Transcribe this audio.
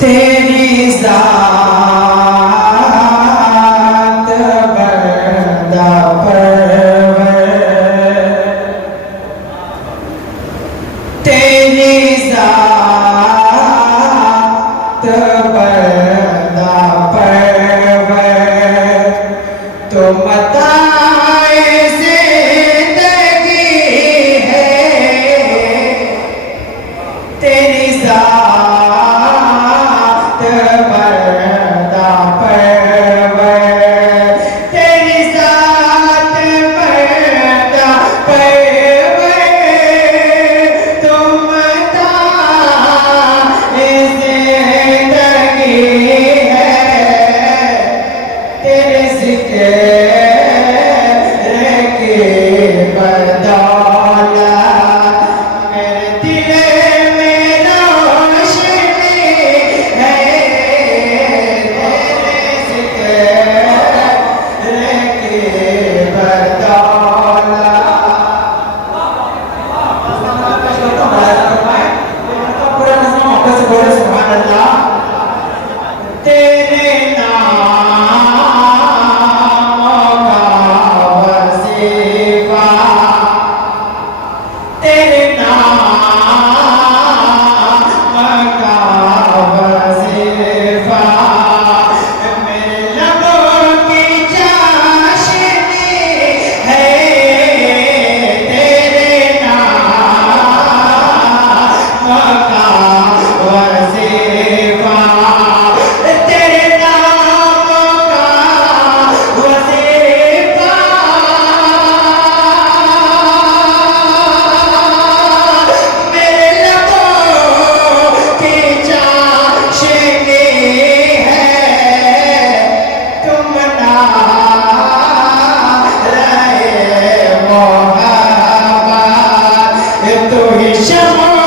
तेरी ज़ात बंदा परवर, तेरी ज़ात बंदा परवर, तो मताए ज़िंदगी है तेरी ज़ात बंदा परवर, तेरी ज़ात बंदा परवर, तुम ताए ज़िंदगी है तेरे ज़िक्र की बदौलत, मेरे दिल में रोशनी है तेरे ज़िक्र की बदौलत। तेरे नाम का वजीफा, तेरे नाम का वजीफा, मेरे लबों की चाशनी है तेरे नाम का वजीफा, तेरे नाम का वजीफा, मेरे लबों की चाशनी है, तुम ना रहे मोहब्बत, तू ही शम्म